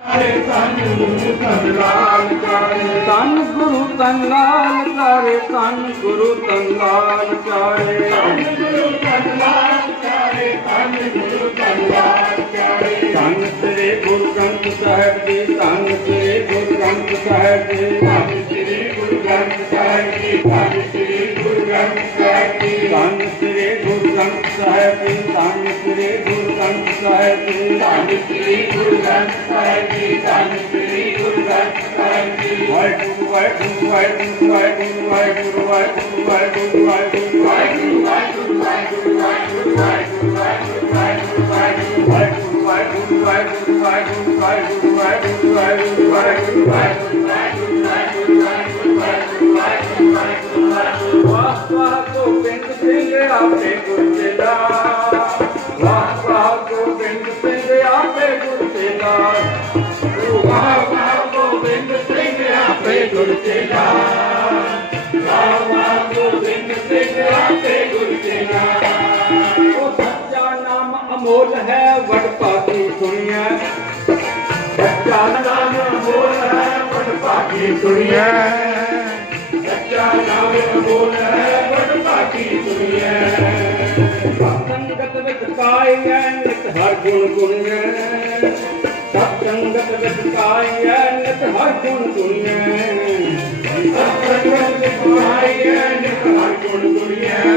ਤਨ ਗੁਰੂ ਤਨ ਲਾਲ ਕਰੇ ਤਨ ਗੁਰੂ ਤਨ ਲਾਲ ਕਰੇ ਤਨ ਸ੍ਰੀ ਗੁਰੂ ਗ੍ਰੰਥ ਸਾਹਿਬ ਜੀ ਤਨ ਸ੍ਰੀ ਗੁਰੂ ਗ੍ਰੰਥ ਸਾਹਿਬ ਜੀ। ਤਨ ਸ੍ਰੀ ਗੁਰੂ ਗ੍ਰੰਥ ਸਾਹਿਬ ਜੀ ਤਨ ਸ੍ਰੀ ਗੁਰੂ ਗ੍ਰੰਥ ਸਾਹਿਬ ਜੀ। ਤਨ ਸ੍ਰੀ ਗੁਰੂ ਗ੍ਰੰਥ ਸਾਹਿਬ ਜੀ ਤਨ ਸ੍ਰੀ ਗੁਰੂ Thank you. To I'm. गुरु के नाम रामा गोविंद सिंह राधे गुरु के नाम वो सच्चा नाम अमोल है वडपाती दुनिया सच्चा नाम अमोल है वडपाती दुनिया सच्चा नाम अमोल है वडपाती दुनिया संगत विच पाई है नित हर गुण गुण है संगत विच पाई है नित हर गुण गुण I'm gonna do it Yeah.